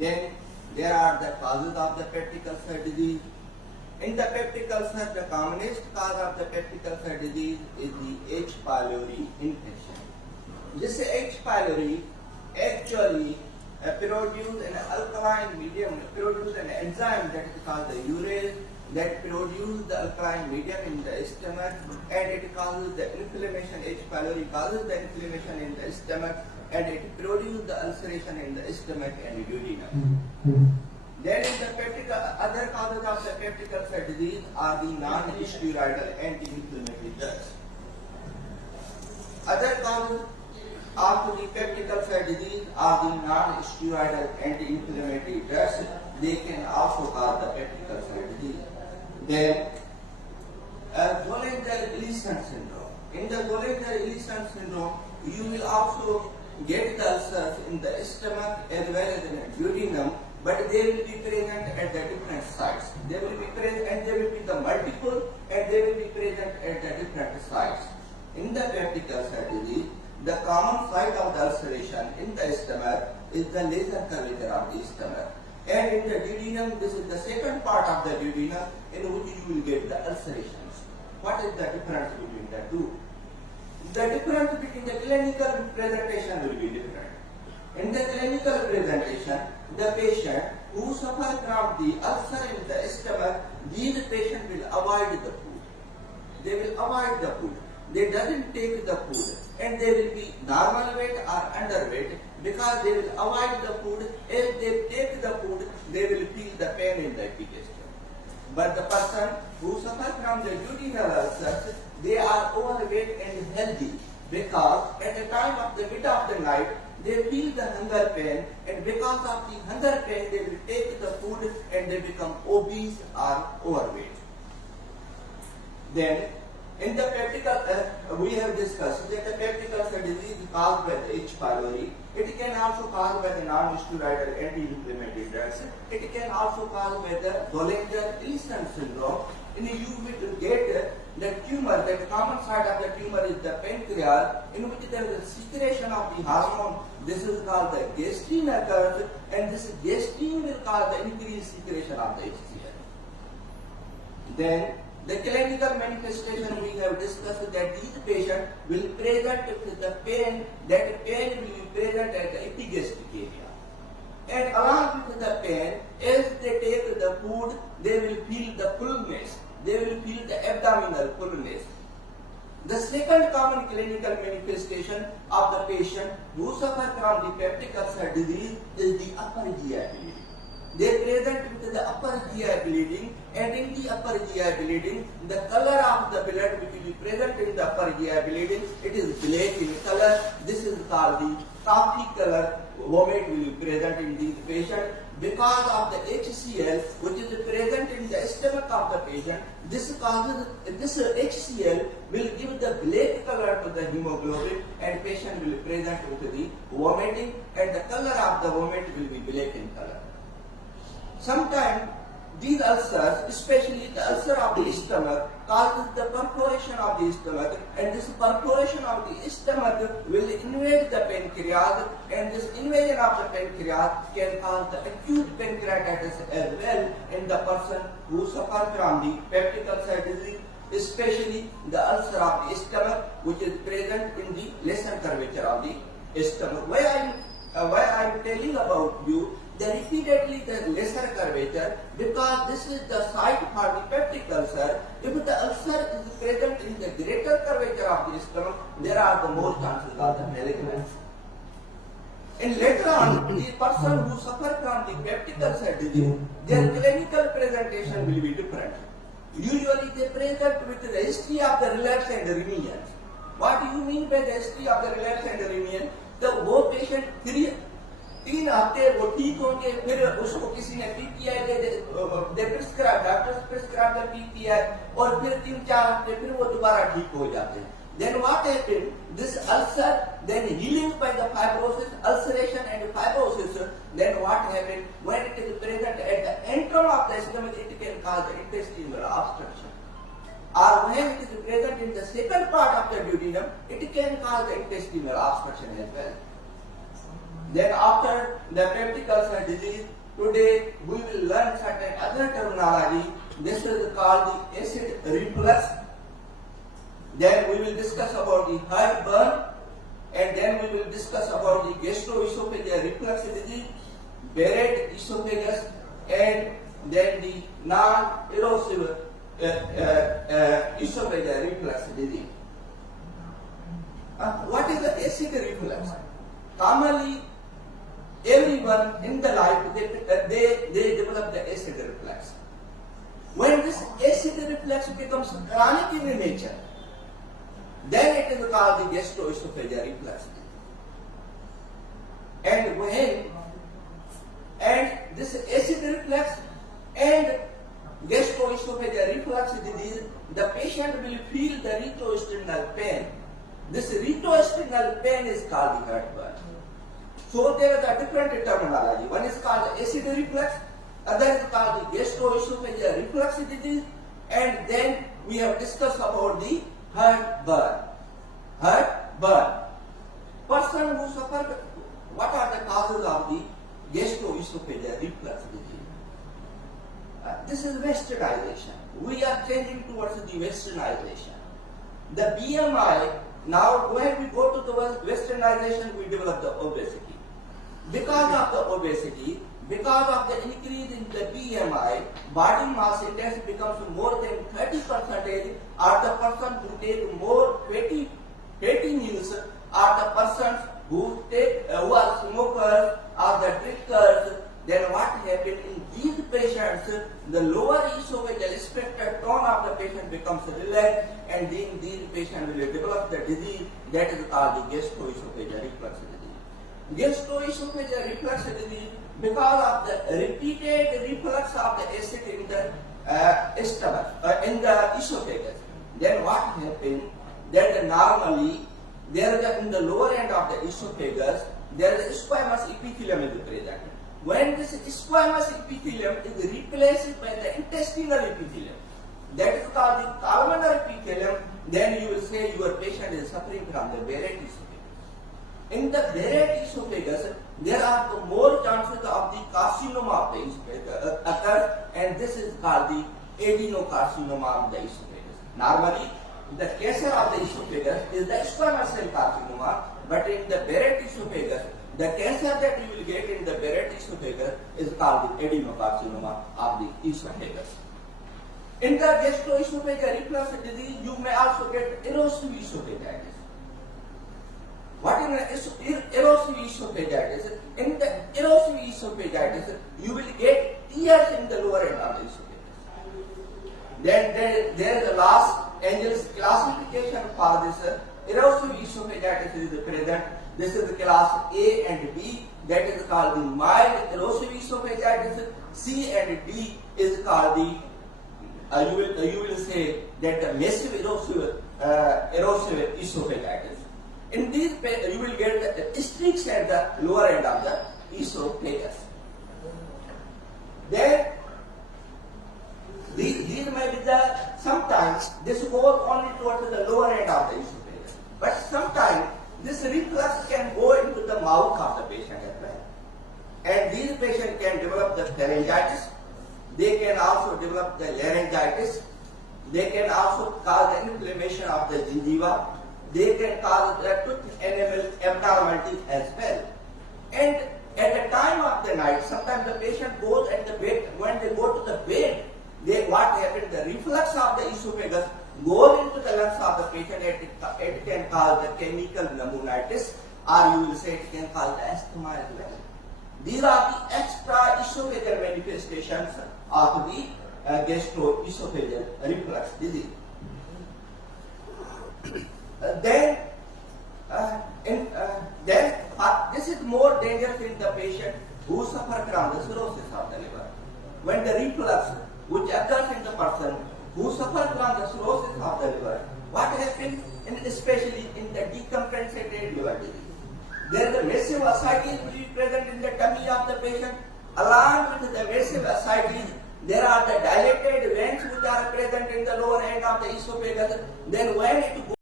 Then there are the causes of the peptic ulcer disease. In the peptic ulcer, the commonest cause of the peptic ulcer disease is the H. pylori infection. This H. pylori actually produces an alkaline medium, produces an enzyme that is called the urease, that produces the alkaline medium in the stomach, and it causes the inflammation. H. pylori causes the inflammation in the stomach, and it produces the ulceration in the stomach and duodenum. Then in the other causes of the peptic ulcer disease are the non-steroidal anti-inflammatory drugs. Other causes of the peptic ulcer disease are the non-steroidal anti-inflammatory drugs. They can also cause the peptic ulcer disease. Then, Zollinger-Ellison syndrome. In the Zollinger-Ellison syndrome, you will also get the ulcers in the stomach as well as in the duodenum, but they will be present at the different sites. They will be present, and they will be the multiple, and they will be present at the different sites. In the peptic ulcer disease, the common site of the ulceration in the stomach is the laser curvature of the stomach. And in the duodenum, this is the second part of the duodenum in which you will get the ulcerations. What is the difference between the two? The difference between the clinical presentation will be different. In the clinical presentation, the patient who suffers from the ulcer in the stomach, these patients will avoid the food. They will avoid the food. They doesn't take the food, and they will be normal weight or underweight because they will avoid the food. If they take the food, they will feel the pain in the digestion. But the person who suffers from the duodenal ulcers, they are overweight and healthy because at the time of the mid of the night, they feel the hunger pain, and because of the hunger pain, they will take the food and they become obese or overweight. Then, in the peptic ulcer, we have discussed that the peptic ulcer disease is caused by the H. pylori. It can also caused by the non-steroidal anti-inflammatory drugs. It can also caused by the Zollinger-Ellison syndrome. And you will get the tumor, the common site of the tumor is the pancreas, in which there is a secretion of the hormone. This is called the gastrin occurs, and this gastrin will cause the increased secretion of the HCl. Then, the clinical manifestation we have discussed that these patients will present with the pain, that pain will be present at the epigastric area. And along with the pain, as they take the food, they will feel the fullness. They will feel the abdominal fullness. The second common clinical manifestation of the patient who suffers from the peptic ulcer disease is the upper GI bleeding. They present with the upper GI bleeding, and in the upper GI bleeding, the color of the blood which will be present in the upper GI bleeding, it is black in color. This is called the coffee color vomit will be present in these patients because of the HCl which is present in the stomach of the patient. This HCl will give the black color to the hemoglobin, and patient will present with the vomiting, and the color of the vomit will be black in color. Sometimes these ulcers, especially the ulcer of the stomach, causes the perforation of the stomach, and this perforation of the stomach will invade the pancreas, and this invasion of the pancreas can cause the acute pancreatitis as well in the person who suffers from the peptic ulcer disease, especially the ulcer of the stomach, which is present in the lesser curvature of the stomach. Why I am telling about you repeatedly the lesser curvature, because this is the site for the peptic ulcer. If the ulcer is present in the greater curvature of the stomach, there are the more chances of the malignancy. And later on, the person who suffers from the peptic ulcer disease, their clinical presentation will be different. Usually they present with the history of the relapse and remission. What do you mean by the history of the relapse and remission? The वो patient 3 हफ्ते वो ठीक होंगे, फिर उसको किसी ने PPI they prescribe, doctors prescribe the PPI, और फिर 3-4 हफ्ते फिर वो दोबारा ठीक हो जाते हैं. Then what happened? This ulcer, then healing by the fibrosis, ulceration and fibrosis. Then what happened? When it is present at the antrum of the stomach, it can cause the intestinal obstruction. Or when it is present in the second part of the duodenum, it can cause the intestinal obstruction as well. Then after the peptic ulcer disease, today we will learn certain other terminology. This is called the acid reflux. Then we will discuss about the heartburn, and then we will discuss about the gastroesophageal reflux disease, Barrett esophagus, and then the non-erosive esophageal reflux disease. What is the acid reflux? Commonly, everyone in the life they develop the acid reflux. When this acid reflux becomes chronic in nature, then it is called the gastroesophageal reflux. And this acid reflux and gastroesophageal reflux disease, the patient will feel the retrointestinal pain. This retrointestinal pain is called the heartburn. So there is a different terminology. One is called the acid reflux, other is called the gastroesophageal reflux disease, and then we have discussed about the heartburn. Heartburn. Person who suffer, what are the causes of the gastroesophageal reflux disease? This is westernization. We are changing towards the westernization. The BMI, now when we go to the westernization, we develop the obesity. Because of the obesity, because of the increase in the BMI, body mass index becomes more than 30%, are the person who take more fatty meals, are the persons who are smokers, are the drinkers. Then what happens in these patients, the lower esophageal sphincter tone of the patient becomes relaxed, and then these patients will develop the disease that is called the gastroesophageal reflux disease. Gastroesophageal reflux disease, because of the repeated reflux of the acid in the stomach, in the esophagus. Then what happens? That normally there is in the lower end of the esophagus there is squamous epithelium is present. When this squamous epithelium is replaced by the intestinal epithelium, that is called the columnar epithelium, then you will say your patient is suffering from the Barrett esophagus. In the Barrett esophagus, there are the more chances of the carcinoma of the esophagus occur, and this is called the adenocarcinoma of the esophagus. Normally, the cancer of the esophagus is the squamous cell carcinoma, but in the Barrett esophagus, the cancer that you will get in the Barrett esophagus is called the adenocarcinoma of the esophagus. In the gastroesophageal reflux disease, you may also get erosive esophagitis. What is erosive esophagitis? In the erosive esophagitis, you will get tears in the lower end of the esophagus. Then there is a Los Angeles classification for this erosive esophagitis is present. This is the class A and B, that is called the mild erosive esophagitis. C and D is called the you will say that the massive erosive esophagitis. In these you will get the streaks at the lower end of the esophagus. Then these may be the, sometimes this goes only towards the lower end of the esophagus, but sometimes this reflux can go into the mouth of the patient as well. And these patients can develop the pharyngitis, they can also develop the laryngitis, they can also cause the inflammation of the gingiva, they can cause the tooth enamel abnormality as well. And at the time of the night, sometimes the patient goes at the bed, when they go to the bed, what happens, the reflux of the esophagus goes into the lungs of the patient. It can cause the chemical pneumonitis, or you will say it can cause the asthma as well. These are the extra esophageal manifestations of the gastroesophageal reflux disease. This is more dangerous in the patient who suffer from the cirrhosis of the liver. When the reflux which occurs in the person who suffer from the cirrhosis of the liver, what happens, especially in the decompensated liver disease? There is a massive ascites will be present in the tummy of the patient. Along with the massive ascites, there are the dilated veins which are present in the lower end of the esophagus. Then when it